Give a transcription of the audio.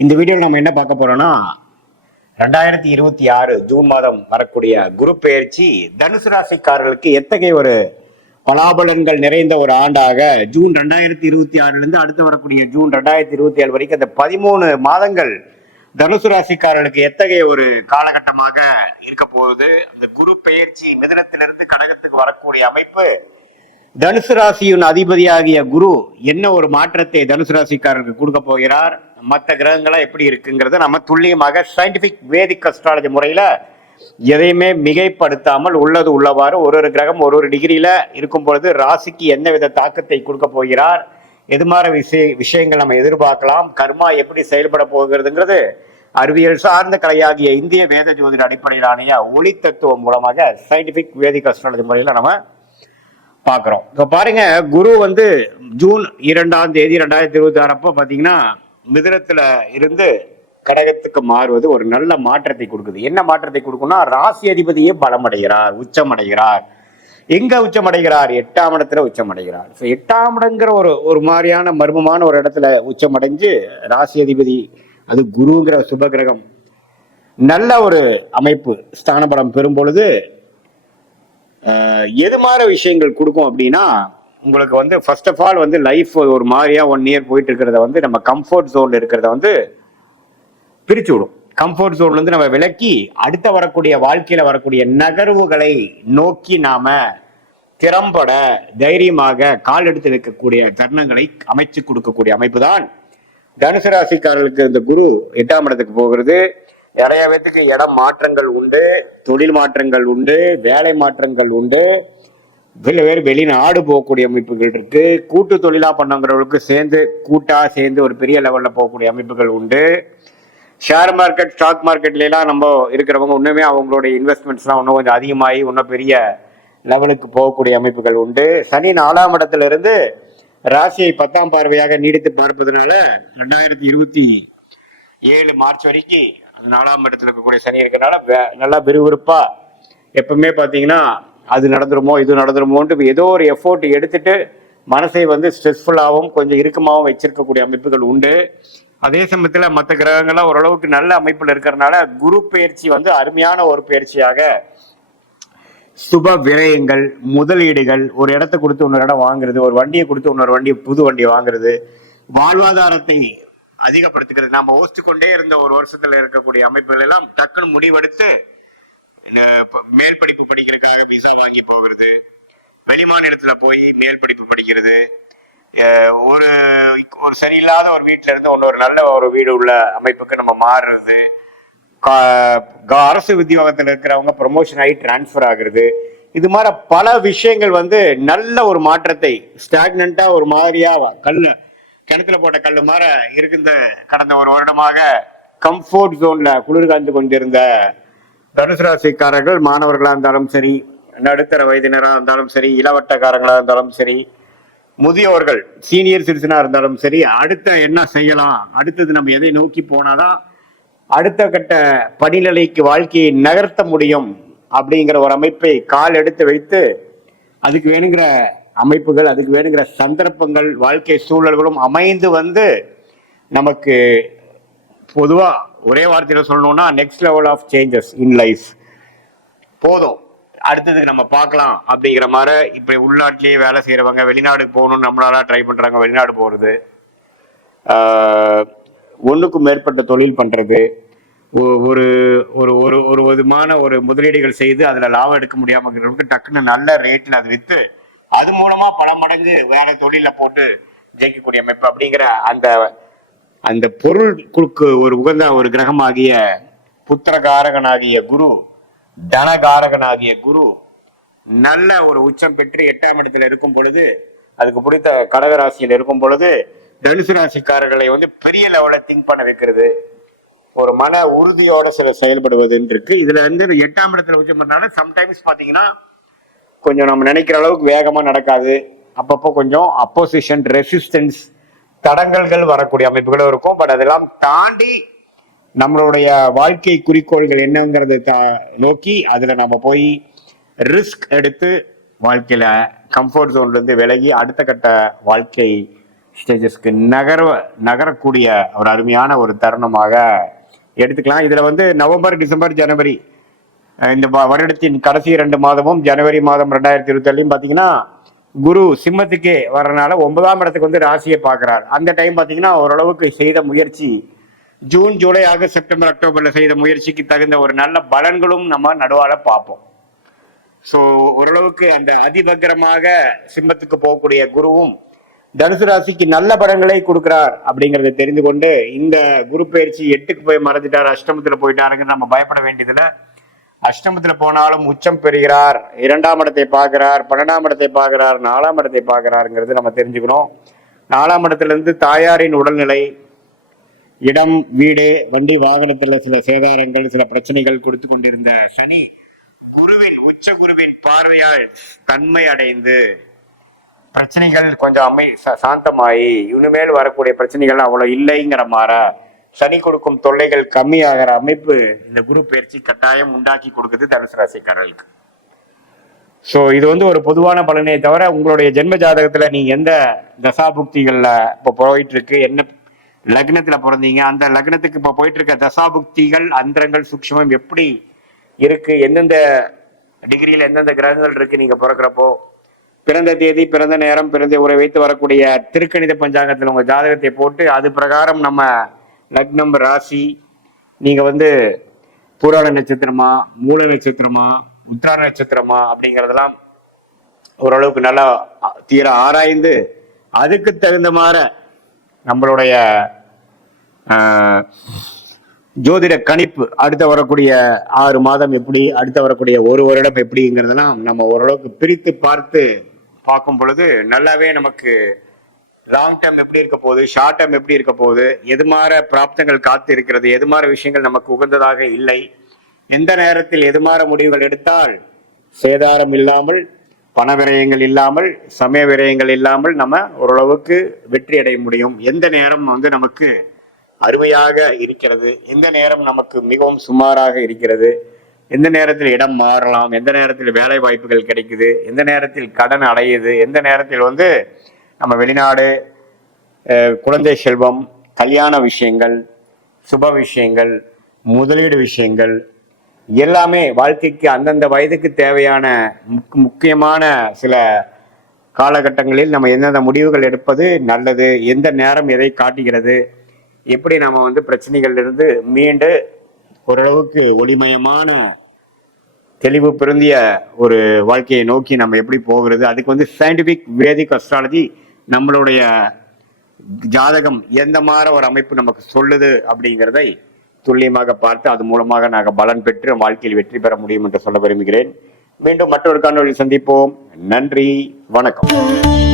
இந்த வீடியோவில் நம்ம என்ன பார்க்க போறோம்னா 2026 ஜூன் மாதம் வரக்கூடிய குரு பெயர்ச்சி தனுசு ராசிக்காரர்களுக்கு எத்தகைய ஒரு பலாபலன்கள் நிறைந்த ஒரு ஆண்டாக ஜூன் 2026 இருந்து அடுத்து வரக்கூடிய ஜூன் 2027 வரைக்கும் அந்த 13 மாதங்கள் தனுசு ராசிக்காரர்களுக்கு எத்தகைய ஒரு காலகட்டமாக இருக்க போகுது. அந்த குரு பெயர்ச்சி மிதனத்திலிருந்து கடகத்துக்கு வரக்கூடிய அமைப்பு, தனுசு ராசியின் அதிபதியாகிய குரு என்ன ஒரு மாற்றத்தை தனுசு ராசிக்காரர்களுக்கு கொடுக்க போகிறார், மற்ற கிரகங்களா எப்படி இருக்குங்கிறத நம்ம துல்லியமாக சயின்டிபிக் வேதிக் அஸ்ட்ராலஜி முறையில எதையுமே மிகைப்படுத்தாமல் உள்ளது உள்ளவாறு ஒரு கிரகம் ஒரு டிகிரியில இருக்கும் பொழுது ராசிக்கு என்ன வித தாக்கத்தை கொடுக்க போகிறார், எது மாதிரி விஷயங்கள் நம்ம எதிர்பார்க்கலாம், கர்மா எப்படி செயல்பட போகிறதுங்கிறது அறிவியல் சார்ந்த கலையாகிய இந்திய வேத ஜோதிட அடிப்படையிலான ஒளி தத்துவம் மூலமாக சயின்டிபிக் வேதிக் அஸ்ட்ராலஜி முறையில நம்ம பாக்குறோம். இப்போ பாருங்க, குரு ஜூன் 2ஆம் தேதி 2026 அப்போ பாத்தீங்கன்னா மிதுனத்துல இருந்து கடகத்துக்கு மாறுவது ஒரு நல்ல மாற்றத்தை கொடுக்குது. என்ன மாற்றத்தை கொடுக்கும்னா, ராசி அதிபதியே பலமடைகிறார், உச்சமடைகிறார். எங்க உச்சமடைகிறார்? 8ஆம் இடத்துல உச்சமடைகிறார். 8ஆம் இடங்கிற ஒரு மாதிரியான மர்மமான ஒரு இடத்துல உச்சமடைஞ்சு ராசி அதிபதி அது குருங்கிற சுபகிரகம் நல்ல ஒரு அமைப்பு ஸ்தானபலம் பெறும் பொழுது எது மாதிரி விஷயங்கள் கொடுக்கும் அப்படின்னா, உங்களுக்கு ஃபர்ஸ்ட் ஆஃப் ஆல் லைஃப் ஒரு மாதிரியா 1 இயர் போயிட்டு இருக்கிறத நம்ம கம்ஃபர்ட் ஜோன்ல இருக்கிறத பிரிச்சு விடும். கம்ஃபர்ட் ஜோன்ல நம்ம விலக்கி அடுத்த வரக்கூடிய வாழ்க்கையில வரக்கூடிய நகர்வுகளை நோக்கி நாம திறம்பட தைரியமாக கால் எடுத்து வைக்கக்கூடிய தருணங்களை அமைச்சு கொடுக்கக்கூடிய அமைப்பு தான் தனுசு ராசிக்காரர்களுக்கு. இந்த குரு 8ஆம் இடத்துக்கு போகிறது. நிறைய பேத்துக்கு இடம் மாற்றங்கள் உண்டு, தொழில் மாற்றங்கள் உண்டு, வேலை மாற்றங்கள் உண்டு, வெளிநாடு போகக்கூடிய அமைப்புகள் இருக்கு. கூட்டு தொழிலா பண்ணவங்களுக்கு சேர்ந்து ஒரு பெரிய லெவல்ல போகக்கூடிய அமைப்புகள் உண்டு. ஷேர் மார்க்கெட், ஸ்டாக் மார்க்கெட்ல எல்லாம் நம்ம இருக்கிறவங்க இன்னுமே அவங்களுடைய இன்வெஸ்ட்மெண்ட்ஸ்லாம் இன்னும் கொஞ்சம் அதிகமாகி இன்னும் பெரிய லெவலுக்கு போகக்கூடிய அமைப்புகள் உண்டு. சனி 4ஆம் இடத்துல இருந்து ராசியை 10ஆம் பார்வையாக நீடித்து பார்ப்பதனால 2027 மார்ச் வரைக்கும் 4ஆம் இடத்துல இருக்கக்கூடிய சனி இருக்கிறனால நல்லா விறுவிறுப்பா எப்பவுமே பாத்தீங்கன்னா அது நடந்துருமோ இது நடந்துருமோன்ட்டு ஏதோ ஒரு எஃபோர்ட் எடுத்துட்டு மனசை ஸ்ட்ரெஸ்ஃபுல்லாகவும் கொஞ்சம் இறுக்கமாகவும் வச்சிருக்கக்கூடிய அமைப்புகள் உண்டு. அதே சமயத்துல மற்ற கிரகங்கள்லாம் ஓரளவுக்கு நல்ல அமைப்புல இருக்கிறதுனால குரு பயிற்சி அருமையான ஒரு பயிற்சியாக சுப விரயங்கள், முதலீடுகள், ஒரு இடத்தை கொடுத்து இன்னொரு இடம் வாங்குறது, ஒரு வண்டியை கொடுத்து இன்னொரு புது வண்டியை வாங்குறது, வாழ்வாதாரத்தை அதிகப்படுத்துகிறது. நாம யோசிச்சு கொண்டே இருந்த ஒரு வருஷத்துல இருக்கக்கூடிய அமைப்புகள் எல்லாம் டக்குன்னு முடிவெடுத்து மேல் படிப்பு படிக்கிறதுக்காக விசா வாங்கி போகிறது, வெளிமாநிலத்துல போய் மேல் படிப்பு படிக்கிறது, ஒரு சரியில்லாத ஒரு வீட்டுல இருந்து இன்னொரு நல்ல ஒரு வீடு உள்ள அமைப்புக்கு நம்ம மாறுறது, அரசு உத்தியோகத்தில் இருக்கிறவங்க ப்ரொமோஷன் ஆகி டிரான்ஸ்பர் ஆகுறது, இது மாதிரி பல விஷயங்கள் நல்ல ஒரு மாற்றத்தை ஸ்டாக்னண்டா ஒரு மாதிரியா கிணத்துல போட்ட கல்லு மாதிரி இருக்கின்ற கடந்த ஒரு வருடமாக கம்ஃபோர்ட் ஜோன்ல குளிர் காய்ந்து கொண்டிருந்த தனுசு ராசிக்காரர்கள், மாணவர்களா இருந்தாலும் சரி, நடுத்தர வயதினரா இருந்தாலும் சரி, இளவட்டக்காரங்களா இருந்தாலும் சரி, முதியோர்கள் சீனியர் சிட்டிசனா இருந்தாலும் சரி, அடுத்த என்ன செய்யலாம், அடுத்தது நம்ம எதை நோக்கி போனாதான் அடுத்த கட்ட படிநிலைக்கு வாழ்க்கையை நகர்த்த முடியும் அப்படிங்கிற ஒரு அமைப்பை கால் எடுத்து வைத்து அதுக்கு வேணுங்கிற அமைப்புகள், அதுக்கு வேணுங்கிற சந்தர்ப்பங்கள், வாழ்க்கை சூழல்களும் அமைந்து நமக்கு பொதுவா ஒரே வார்த்தையில சொல்லணும்னா next level of changes in life போதும், அடுத்ததுக்கு நம்ம பார்க்கலாம் அப்படிங்கிற மாதிரி. இப்ப உள்நாட்டிலேயே வேலை செய்யறவங்க வெளிநாடுக்கு போகணும்னு நம்மளால ட்ரை பண்றாங்க, வெளிநாடு போறது, ஒன்றுக்கும் மேற்பட்ட தொழில் பண்றது, ஒரு ஒரு ஒரு விதமான ஒரு முதலீடுகள் செய்து அதுல லாபம் எடுக்க முடியாம டக்குன்னு நல்ல ரேட்ல அது வித்து அது மூலமா பல மடங்கு வேற தொழில போட்டு ஜெயிக்கக்கூடிய அமைப்பு அப்படிங்கிற அந்த பொருளுக்கு ஒரு உகந்த ஒரு கிரகமாகிய புத்திரகாரகனாகிய குரு, தனகாரகனாகிய குரு நல்ல ஒரு உச்சம் பெற்று 8ஆம் இடத்துல இருக்கும் பொழுது, அதுக்கு பிடித்த கடகராசியில் இருக்கும் பொழுது தனுசு ராசிக்காரர்களை பெரிய லெவலில் திங்க் பண்ண வைக்கிறது, ஒரு மன உறுதியோட சில செயல்படுவது இருக்கு. இதுல 8ஆம் இடத்துல உச்சம் பண்ணாலும் சம்டைம்ஸ் பாத்தீங்கன்னா கொஞ்சம் நம்ம நினைக்கிற அளவுக்கு வேகமா நடக்காது. அப்பப்போ கொஞ்சம் அப்போசிஷன், ரெசிஸ்டன்ஸ், தடங்கல்கள் வரக்கூடிய அமைப்புகளும் இருக்கும். பட் அதெல்லாம் தாண்டி நம்மளுடைய வாழ்க்கை குறிக்கோள்கள் என்னங்கிறத நோக்கி அதுல நம்ம போய் ரிஸ்க் எடுத்து வாழ்க்கையில கம்ஃபர்ட் ஜோன்ல இருந்து விலகி அடுத்த கட்ட வாழ்க்கை ஸ்டேஜஸ்க்கு நகரக்கூடிய ஒரு அருமையான ஒரு தருணமாக எடுத்துக்கலாம். இதுல வந்து நவம்பர், டிசம்பர், ஜனவரி இந்த வருடத்தின் கடைசி 2 மாதமும் ஜனவரி மாதம் 2027 பாத்தீங்கன்னா குரு சிம்மத்துக்கே வர்றதுனால 9ஆம் இடத்துக்கு வந்து ராசியை பார்க்கிறார். அந்த டைம் பாத்தீங்கன்னா ஓரளவுக்கு செய்த முயற்சி ஜூன், ஜூலை, ஆகஸ்ட், செப்டம்பர், அக்டோபர்ல செய்த முயற்சிக்கு தகுந்த ஒரு நல்ல பலன்களும் நம்ம நடுவால பார்ப்போம். ஸோ ஓரளவுக்கு அந்த அதிபத்திரமாக சிம்மத்துக்கு போகக்கூடிய குருவும் தனுசு ராசிக்கு நல்ல பலன்களை கொடுக்கிறார் அப்படிங்கறத தெரிந்து கொண்டு இந்த குரு பயிற்சி 8க்கு போய் மறைஞ்சிட்டார், அஷ்டமத்துல போயிட்டாருங்க நம்ம பயப்பட வேண்டியதுல. அஷ்டமத்துல போனாலும் உச்சம் பெறுகிறார், 2ஆம் இடத்தை பார்க்கிறார், 12ஆம் இடத்தை பார்க்கிறார், 4ஆம் இடத்தை பார்க்கிறாருங்கிறது நம்ம தெரிஞ்சுக்கணும். 4ஆம் இடத்துல இருந்து தாயாரின் உடல்நிலை, இடம், வீடு, வண்டி, வாகனத்துல சில சேதாரங்கள், சில பிரச்சனைகள் கொடுத்து கொண்டிருந்த சனி குருவின் உச்ச குருவின் பார்வையால் தன்மை அடைந்து பிரச்சனைகள் கொஞ்சம் சாந்தமாயி இனிமேல் வரக்கூடிய பிரச்சனைகள் அவ்வளவு இல்லைங்கிற மாற சனி கொடுக்கும் தொல்லைகள் கம்மியாகிற அமைப்பு இந்த குரு பயிற்சி கட்டாயம் உண்டாக்கி கொடுக்குது தனுசு ராசிக்காரர்களுக்கு. ஸோ இது வந்து ஒரு பொதுவான பலனே தவிர உங்களுடைய ஜென்ம ஜாதகத்துல நீங்க எந்த தசாபுக்திகள்ல இப்போ போயிட்டு இருக்கு, என்ன லக்னத்துல பிறந்தீங்க, அந்த லக்னத்துக்கு இப்ப போயிட்டு இருக்க தசாபுக்திகள், அந்தரங்கள், சூக்ஷ்மம் எப்படி இருக்கு, எந்தெந்த டிகிரியில எந்தெந்த கிரகங்கள் இருக்கு நீங்க பிறக்கிறப்போ, பிறந்த தேதி, பிறந்த நேரம், பிறந்த உரை வைத்து வரக்கூடிய திருக்கணித பஞ்சாங்கத்தில் உங்க ஜாதகத்தை போட்டு அது பிரகாரம் நம்ம லக்னம், ராசி, நீங்க வந்து பூராட நட்சத்திரமா, மூல நட்சத்திரமா, உத்திராட நட்சத்திரமா அப்படிங்கறதெல்லாம் ஓரளவுக்கு நல்லா தீர ஆராய்ந்து அதுக்கு தகுந்த மாதிரி நம்மளுடைய ஜோதிட கணிப்பு அடுத்த வரக்கூடிய 6 மாதம் எப்படி, அடுத்த வரக்கூடிய 1 வருடம் எப்படிங்கிறதெல்லாம் நம்ம ஓரளவுக்கு பிரித்து பார்க்கும் பொழுது நல்லாவே நமக்கு லாங் டேர்ம் எப்படி இருக்க போகுது, ஷார்ட் டேர்ம் எப்படி இருக்க போகுது, எது மாதிரி பிராப்தங்கள் காத்து இருக்கிறது, எது மாதிரி விஷயங்கள் நமக்கு உகந்ததாக இல்லை, எந்த நேரத்தில் எது மாதிரி முடிவுகள் எடுத்தால் சேதாரம் இல்லாமல், பண விரயங்கள் இல்லாமல், சமய விரயங்கள் இல்லாமல் நம்ம ஓரளவுக்கு வெற்றி அடைய முடியும், எந்த நேரம் வந்து நமக்கு அருமையாக இருக்கிறது, எந்த நேரம் நமக்கு மிகவும் சுமாராக இருக்கிறது, எந்த நேரத்தில் இடம் மாறலாம், எந்த நேரத்தில் வேலை வாய்ப்புகள் கிடைக்குது, எந்த நேரத்தில் கடன் அடையுது, எந்த நேரத்தில் வந்து நம்ம வெளிநாடு, குழந்தை செல்வம், கல்யாண விஷயங்கள், சுப விஷயங்கள், முதலீடு விஷயங்கள் எல்லாமே வாழ்க்கைக்கு அந்தந்த வயதுக்கு தேவையான முக்கியமான சில காலகட்டங்களில் நம்ம எந்தெந்த முடிவுகள் எடுப்பது நல்லது, எந்த நேரம் எதை காட்டுகிறது, எப்படி நம்ம வந்து பிரச்சனைகள்ல இருந்து மீண்டு ஓரளவுக்கு ஒளிமயமான தெளிவு பொருந்திய ஒரு வாழ்க்கையை நோக்கி நம்ம எப்படி போகிறது, அதுக்கு வந்து சயின்டிபிக் வேதிக் அஸ்ட்ராலஜி நம்மளுடைய ஜாதகம் எந்த மாதிரி ஒரு அமைப்பு நமக்கு சொல்லுது அப்படிங்கிறதை துல்லியமாக பார்த்து அது மூலமாக நாங்கள் பலன் பெற்று வாழ்க்கையில் வெற்றி பெற முடியும் என்று சொல்ல விரும்புகிறேன். மீண்டும் மற்றொரு காணொளியில் சந்திப்போம். நன்றி, வணக்கம்.